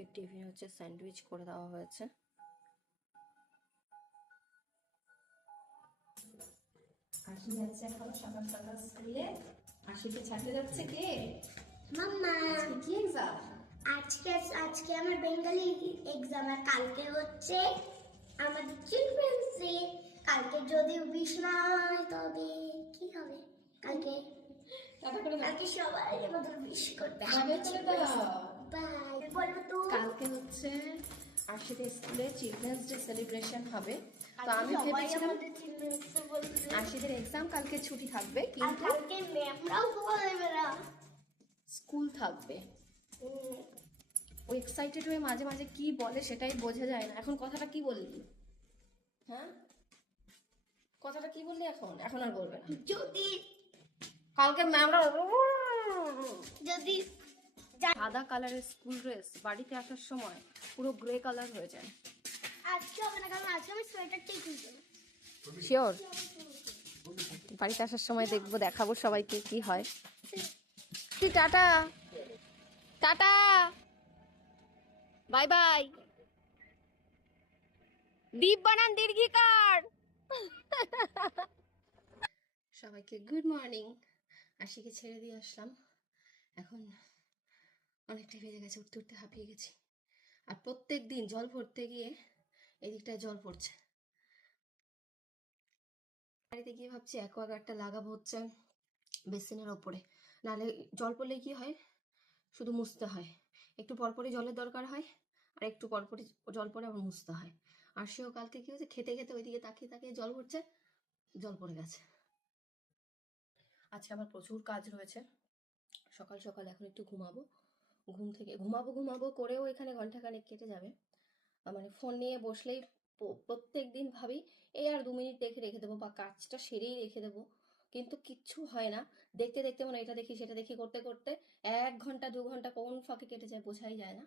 আজকে টিফিন হচ্ছে স্যান্ডউইচ করে দেওয়া হয়েছে। আশি যাচ্ছে এখন সকাল সকাল স্কুলে। আশিকে ছাড়তে যাচ্ছে কে? মাম্মা। আজকে কি এক্সাম? আজকে আমার বেঙ্গলি এক্সাম, আর কালকে হচ্ছে আমাদের চিলড্রেন্স ডে। কালকে যদি উইশ না হয় তবে কি হবে? কালকে সবাই আমাদের উইশ করবে। বাই বলো তো। কালকে হচ্ছে আশিতে স্কুলে চিলড্রেন্স ডে সেলিব্রেশন হবে। তো আমি সবাই ভেবেছিলাম আমাদের চিলড্রেন্স ডে বলবে। আশিদের এক্সাম কালকে ছুটি থাকবে, আর কিন্তু কালকে ম্যামরাও বলবে না, স্কুল থাকবে। ও এক্সাইটেড হয়ে মাঝে মাঝে কি বলে সেটাই বোঝা যায় না। এখন কথাটা কি বললি? হ্যাঁ, কথাটা কি বললি? এখন আর বলবে না। যদি কালকে ম্যামরা যদি সাদা কালারের স্কুল ড্রেস বাড়িতে আসার সময় পুরো গ্রে কালার হয়ে যায়। আজকে হবে না, কারণ আজকে আমি সোয়েটারটাই কিনবো। শিওর বাড়িতে আসার সময় দেখাবো সবাইকে কি হয়। Tata tata, bye bye. দীপ বানান দীর্ঘিকার। সবাইকে গুড মর্নিং। আশিকে ছেড়ে দিয়ে আসলাম, এখন অনেকটাই বেজে গেছে, উঠতে উঠতে হাঁপিয়ে গেছি। আর প্রত্যেক দিন জল ভরতে গিয়ে এদিকটায় জল পড়ছে। বাড়িতে গিয়ে ভাবছি অ্যাকোয়াগার্ডটা লাগাবো হচ্ছে বেসিনের ওপরে, নাহলে জল পড়লে কি হয়, শুধু মুছতে হয়। একটু পরপরই জলের দরকার হয়, আর একটু পরপরই জল পরে আবার মুছতে হয়। আর সেও কালকে কি হয়েছে, খেতে খেতে ওইদিকে তাকিয়ে তাকিয়ে জল পড়ছে, জল পড়ে গেছে। আজকে আমার প্রচুর কাজ রয়েছে। সকাল সকাল এখন একটু ঘুমাবো, ঘুম থেকে ঘুমাবো করেও এখানে ঘন্টাখানেক কেটে যাবে। মানে ফোন নিয়ে বসলেই প্রত্যেক দিন ভাবি এই আর 2 মিনিট দেখে রেখে দেবো, বা কাজটা সেরেই রেখে দেবো, কিন্তু কিচ্ছু হয় না। দেখতে দেখতে মানে এটা দেখি সেটা দেখি করতে করতে 1 ঘন্টা 2 ঘন্টা কোন ফাঁকে কেটে যায় বোঝাই যায় না।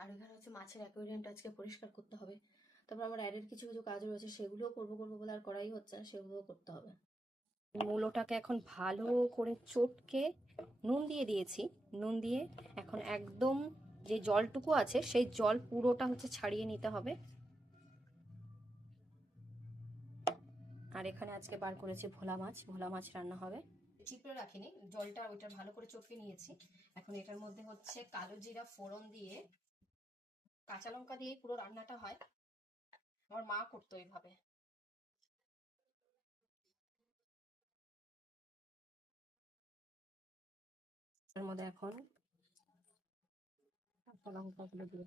আর এখানে হচ্ছে মাছের অ্যাকোয়ারিয়ামটা আজকে পরিষ্কার করতে হবে। তারপর আমার অ্যাডের কিছু কিছু কাজ রয়েছে, সেগুলোও করবো বলে আর করাই হচ্ছে না, সেগুলোও করতে হবে। মূলোটাকে এখন ভালো করে চটকে নুন দিয়ে দিয়েছি, নুন দিয়ে এখন একদম যে জলটুকু আছে সেই জল পুরোটা হচ্ছে ছাড়িয়ে নিতে হবে। আর এখানে আজকে বার করেছি ভোলা মাছ রান্না হবে। চিপড়ে রাখিনি, জলটা ওইটা ভালো করে চটকে নিয়েছি। এখন এটার মধ্যে হচ্ছে কালো জিরা ফোড়ন দিয়ে, কাঁচা লঙ্কা দিয়ে পুরো রান্নাটা হয়, আমার মা করতো এইভাবে। এর মধ্যে এখন কাঁচা লঙ্কাগুলো দিয়ে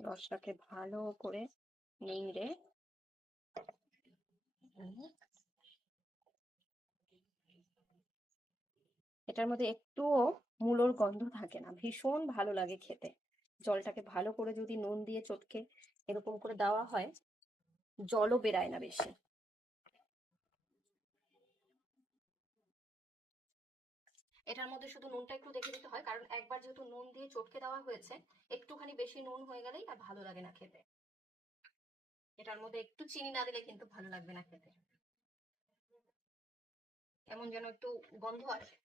রসটাকে ভালো করে নেড়ে এটার মধ্যে একটুও মূলোর গন্ধ থাকে না, ভীষণ ভালো লাগে খেতে। জলটাকে ভালো করে যদি নুন দিয়ে চটকে এরকম করে দেওয়া হয়, জলও বেরায় না বেশি। এটার মধ্যে শুধু নুনটা একটু দেখে দিতে হয়, কারণ একবার যেহেতু নুন দিয়ে চটকে দেওয়া হয়েছে, একটুখানি বেশি নুন হয়ে গেলেই আর ভালো লাগে না খেতে। এটার মধ্যে একটু চিনি না দিলে কিন্তু ভালো লাগবে না খেতে, কেমন যেন একটু গন্ধ আসে,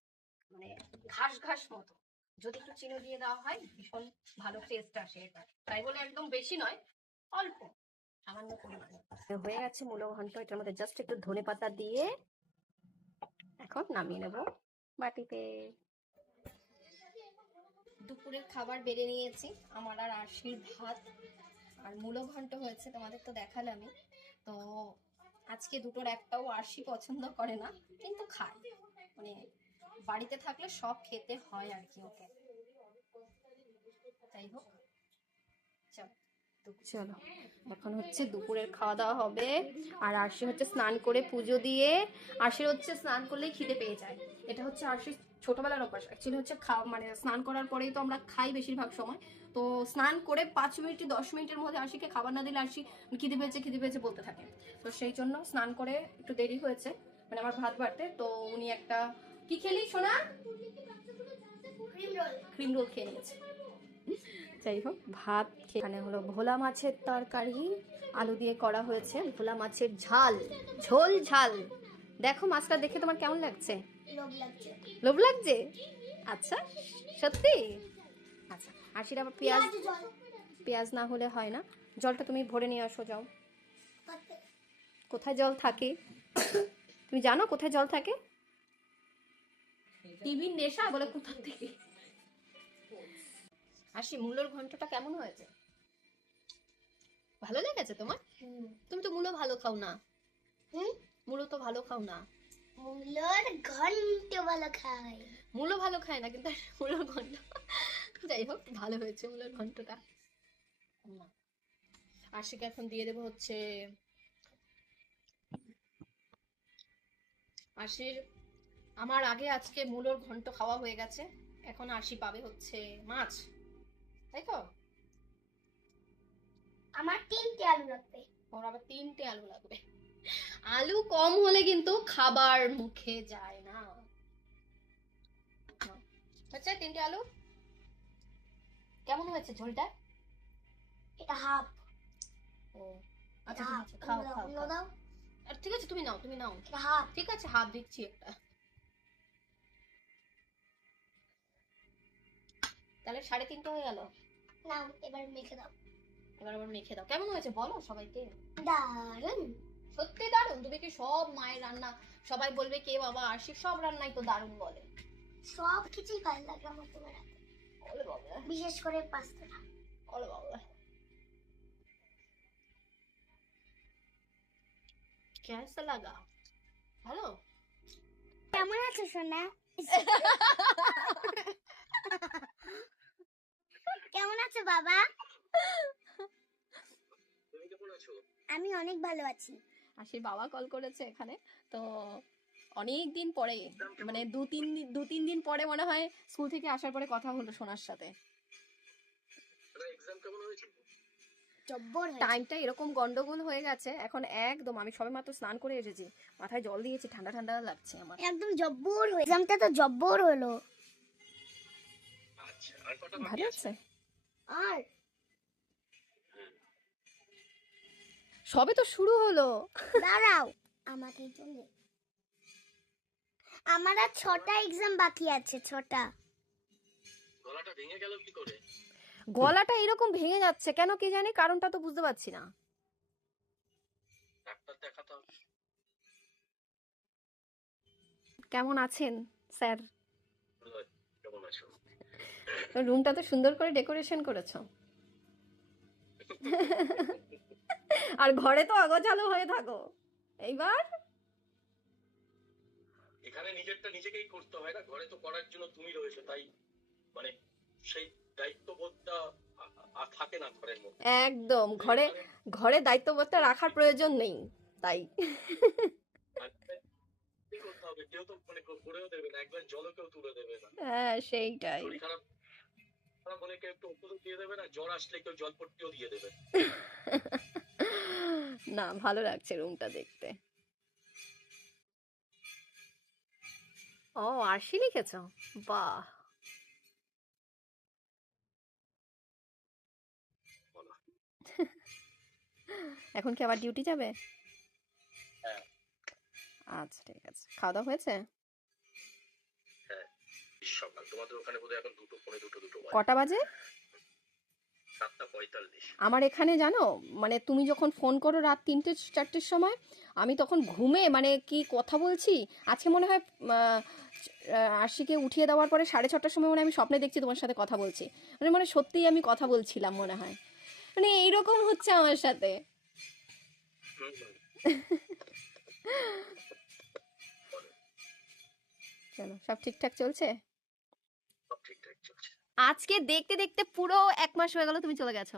মানে ঘাস ঘাস মতো। যদি একটু চিনি দিয়ে দেওয়া হয় ভীষণ ভালো টেস্ট আসে এটা। তাই বলে একদম বেশি নয়, অল্প সামান্য পরিমাণে। হয়ে গেছে মূলো ঘন্ট। এটার মধ্যে জাস্ট একটু ধনেপাতা দিয়ে এখন নামিয়ে নেব বাটিতে। দুপুরের খাবার বেড়ে নিয়েছি, আমার আর আশির ভাত আর মূলো ঘন্ট হয়েছে, তোমাদের তো দেখালামই। তো আজকে দুটোর একটাও আশি পছন্দ করে না, কিন্তু খায়, মানে বাড়িতে থাকলে সব খেতে হয় আর কি ওকে। যাই হোক, চলো এখন হচ্ছে দুপুরের খাওয়া দাওয়া হবে। আর আরশি হচ্ছে স্নান করে পুজো দিয়ে, আরশির হচ্ছে স্নান করলেই খিদে পেয়ে যায়। এটা হচ্ছে আরশির ছোটবেলার অভ্যাস। অ্যাকচুয়ালি হচ্ছে মানে স্নান করার পরেই তো আমরা খাই বেশিরভাগ সময়। তো স্নান করে 5 মিনিট 10 মিনিটের মধ্যে আরশিকে খাবার না দিলে আরশি খিদে পেয়েছে বলতে থাকে। তো সেই জন্য স্নান করে একটু দেরি হয়েছে, মানে আমার ভাত বাড়তে। তো উনি একটা কি খেলি সোনা, ক্রিম রোল খেয়ে নিয়েছে। যাই হোক, ভাত এখানে হলো ভোলা মাছের তরকারি, আলু দিয়ে করা হয়েছে, ভোলা মাছের ঝাল, ঝোল ঝাল। দেখো মাছটা দেখে তোমার কেমন লাগছে? লোভ লাগছে। লোভ লাগছে? আচ্ছা, সত্যি? আচ্ছা, আরশির আবার পেঁয়াজ, পেঁয়াজ জল পেঁয়াজ না হলে হয় না। জলটা তুমি ভরে নিয়ে আসো, যাও। করতে। কোথায় জল থাকে তুমি জানো? কোথায় জল থাকে? টিভির নেশা বলে কোথা থেকে। আরশি, মূলোর ঘন্টটা কেমন হয়েছে? ভালো লেগেছে তোমার? তুমি তো মূলো ভালো খাও না। হুম, মূলো তো ভালো খাও না। মূলোর ঘন্ট ভালো খাই। মূলো ভালো খায় না, কিন্তু মূলোর ঘন্ট, যাই হোক ভালো হয়েছে মূলোর ঘন্টটা। আশিকে এখন দিয়ে দেবো হচ্ছে আশির, আমার আগে আজকে মূলোর ঘন্ট খাওয়া হয়ে গেছে, এখন আশি পাবে হচ্ছে মাছ, তাই তো? আমার 3টে আলু লাগবে। ওর আবার 3টে আলু লাগবে। আলু কম হলে কিন্তু খাবার মুখে যায় না। হচ্ছে 3টে আলু। কেমন হয়েছে ঝোলটা? এটা হাফ। ও আচ্ছা, ঠিক আছে, খাও খাও খাও। দাও। আর ঠিক আছে, তুমি নাও তুমি নাও। এটা হাফ। ঠিক আছে, হাফ দিচ্ছি একটা। তাহলে 3.5 হয়ে গেল। নাও, এবার মেখে দাও। এবার আবার মেখে দাও। কেমন হয়েছে বলো সবাইকে। দারুন। সত্যি দারুণ। তুমি কি সব মায়ের রান্না, সবাই বলবে কে বাবা আরশি সব রান্নাই তো দারুণ বলে। সব কিছুই ভালো লাগে আমার তোমার হাতে, বলে বাবা, বিশেষ করে পাস্তাটা। বলে বাবা। कैसा लगा? ভালো? কেমন আছো সোনা? কেমন আছো বাবা? তুমি কেমন আছো? আমি অনেক ভালো আছি। আশির বাবা কল করেছে এখানে, তো অনেক দিন পরে, মানে দু তিন দিন পরে মনে হয় স্কুল থেকে আসার পরে কথা হলো সোনার সাথে। তোমার এক্সাম কেমন হয়েছে? জব্বর হয়েছে। টাইমটা এরকম গন্ডগোল হয়ে গেছে এখন, একদম আমি সবেমাত্র স্নান করে এসেছি, মাথায় জল দিয়েছি, ঠান্ডা ঠান্ডা লাগছে আমার। একদম জব্বর হয়েছে। এক্সামটা তো জব্বর হলো। আচ্ছা, আর কটা বাকি ভালো আছে? আছে। আর সবে তো শুরু হলো। দাঁড়াও, আমাকে চলে। আমার আর 6টা এক্সাম বাকি আছে, 6টা। গলাটা ভেঙে গেল কি করে? গলাটা এরকম ভেঙে যাচ্ছে কেন কি জানি, কারণটা তো বুঝতে পারছি না। ডাক্তার দেখাতে হবে। কেমন আছেন স্যার? ভালো আছি। কেমন আছো? রুমটা তো সুন্দর করে ডেকোরেশন করেছো। আর ঘরে তো অগোছালো হয়ে থাকো এইবার। এখানে নিজেরটা নিজেকেই করতে হয় না, ঘরে তো করার জন্য তুমি রয়েছো, তাই মানে সেই দায়িত্ববোধটা আর থাকে না ঘরের মধ্যে। একদম ঘরে, ঘরে দায়িত্ববোধটা রাখার প্রয়োজন নেই, তাই। কি করতে হবে, কেউ তো মানে করেও দেবে না, একবার জলও কেউ তুলে দেবে না। হ্যাঁ সেইটাই। শরীর খারাপ খারাপ হলে কেউ একটু ওষুধও দিয়ে দেবে না, জ্বর আসলে কেউ জলপট্টিও দিয়ে দেবে। না, ভালো লাগছে রুমটা দেখতে। ও আরশি লিখেছো? বাহ। বলো। এখন কি আবার ডিউটি যাবে? হ্যাঁ। আচ্ছা ঠিক আছে, খাওয়া দাওয়া হয়েছে? হ্যাঁ, সকাল তোমাদের ওখানে বোধহয় এখন 2টো পৌনে 2টো বাজে। কটা বাজে? 7টা 45। আমার এখানে জানো, মানে তুমি যখন ফোন করো রাত 3টে 4টের সময়, আমি তখন ঘুমে মানে কি কথা বলছি। আজকে মনে হয় আরশিকে উঠিয়ে দেওয়ার পরে 6:30টার সময় মানে আমি স্বপ্নে দেখছি তোমার সাথে কথা বলছি, মানে মানে সত্যিই আমি কথা বলছিলাম মনে হয়, মানে এইরকম হচ্ছে আমার সাথে। চলো, সব ঠিকঠাক চলছে? সব ঠিকঠাক চলছে। আজকে দেখতে দেখতে পুরো 1 মাস হয়ে গেল তুমি চলে গেছো।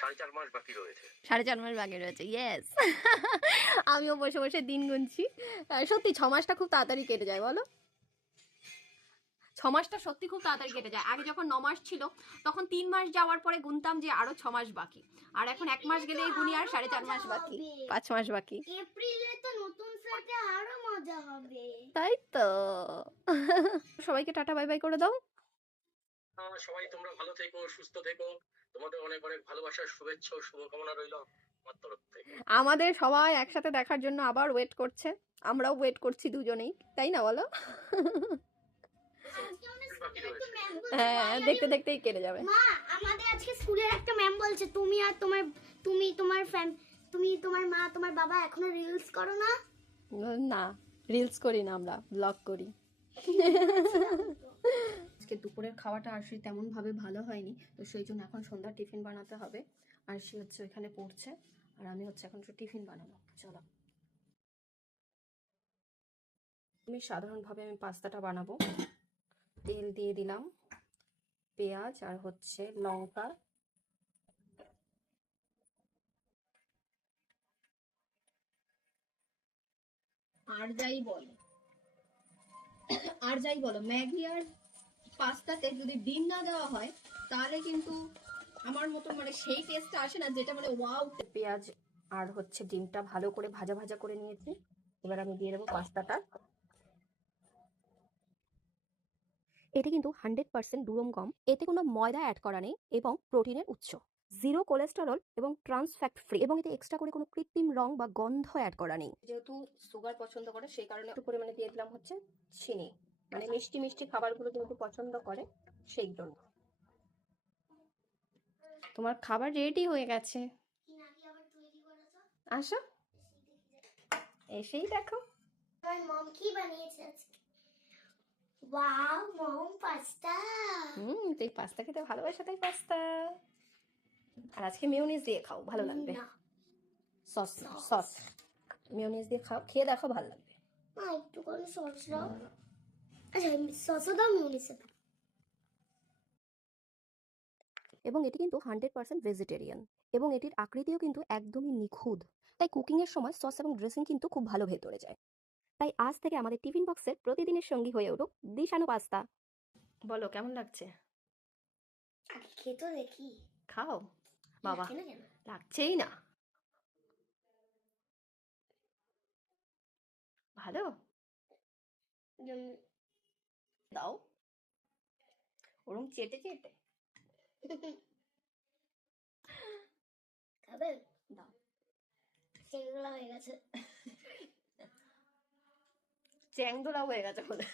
4.5 মাস বাকি রয়েছে। 4.5 মাস বাকি রয়েছে, ইয়েস। আমিও বসে বসে দিন গুনছি। সত্যি 6 মাসটা খুব তাড়াতাড়ি কেটে যায় বলো। 6 মাসটা সত্যি খুব তাড়াতাড়ি কেটে যায়। আগে যখন 9 মাস ছিল তখন 3 মাস যাওয়ার পরে গুনতাম যে আরো 6 মাস বাকি, আর এখন 1 মাস গেলেই গুনি আর 4.5 মাস বাকি, 5 মাস বাকি। এপ্রিলে তো নতুন ফ্ল্যাটে আরো মজা হবে। তাই তো। সবাইকে টাটা বাই বাই করে দাও। সবাই তোমরা ভালো থেকো, সুস্থ থেকো। তোমাদের অনেক অনেক ভালোবাসার শুভেচ্ছা ও শুভকামনা রইল। আমার তরফ থেকে। আমাদের সবাই একসাথে দেখার জন্য আবার ওয়েট করছে, আমরাও ওয়েট করছি দুজনেই, তাই না বলো? আজকে আমাদের বাকি স্কুলের একটা রয়েছে। ম্যাম বলছে, হ্যাঁ, দেখতে দেখতেই কেটে যাবে। মা আমাদের আজকে স্কুলের একটা ম্যাম বলছে তুমি আর তুমি তোমার মা তোমার বাবা এখনো রিলস করো না। না, রিলস করি না, আমরা ব্লগ করি। আজকে দুপুরের খাওয়াটা আরশি তেমন ভাবে ভালো হয়নি, তো সেই জন্য এখন সন্ধ্যার টিফিন বানাতে হবে। আরশি হচ্ছে এখানে পড়ছে, আর আমি হচ্ছে এখন একটু টিফিন বানাবো। চলো, আমি পাস্তাটা বানাবো। তেল দিয়ে দিলাম, পেঁয়াজ আর হচ্ছে লঙ্কা, আর যাই বলো ম্যাগি আর পাস্তাতে যদি ডিম না দেওয়া হয় তাহলে কিন্তু আমার মতো মানে সেই টেস্টটা আসে না, যেটা মানে ওয়াও। পেঁয়াজ আর হচ্ছে ডিমটা ভালো করে ভাজা ভাজা করে নিয়েছি, এবার আমি দিয়ে দেবো পাস্তাটা। এটি কিন্তু 100% দুরম গম, এতে কোনো ময়দা অ্যাড করা নেই এবং প্রোটিনের উৎস, জিরো কোলেস্টেরল এবং ট্রান্স ফ্যাট ফ্রি, এবং এতে এক্সট্রা করে কোনো কৃত্রিম রং বা গন্ধ অ্যাড করা নেই। যেহেতু সুগার পছন্দ করে সেই কারণে একটু পরিমাণে দিয়ে দিলাম হচ্ছে চিনি, মানে মিষ্টি মিষ্টি খাবারগুলো যেহেতু পছন্দ করে সেই জন্য। তোমার খাবার রেডি হয়ে গেছে, আসো এসেই দেখো। আমার মম কি বানিয়েছে আজকে? ওয়াও মম পাস্তা। তুই পাস্তা খেতে ভালোবাসো তাই পাস্তা, আর আজকে মেয়োনিজ দিয়ে খাও, ভালো লাগবে। না সস সস মেয়োনিজ দিয়ে খাও, খেয়ে দেখো, ভালো লাগবে। না একটু করে সস দাও। আচ্ছা সসও দাও মিউনিসে দাও। এবং এটি কিন্তু 100% ভেজিটেরিয়ান, এবং এটির আকৃতিও কিন্তু একদমই নিখুঁত, তাই কুকিংয়ের সময় সস এবং ড্রেসিং কিন্তু খুব ভালো ভেতরে যায়। তাই আজ থেকে আমাদের টিফিন বক্সের প্রতিদিনের সঙ্গী হয়ে উঠুক দিশানো পাস্তা। বলো কেমন লাগছে? আগে খেয়ে তো দেখি। খাও বাবা, লাগে না কেন? লাগছেই না, ভালো দাও, ওরম চেটে চেটে খাবে? দাও। সেগুলো হয়ে গেছে। চ্যাংদোলা হয়ে গেছে বলে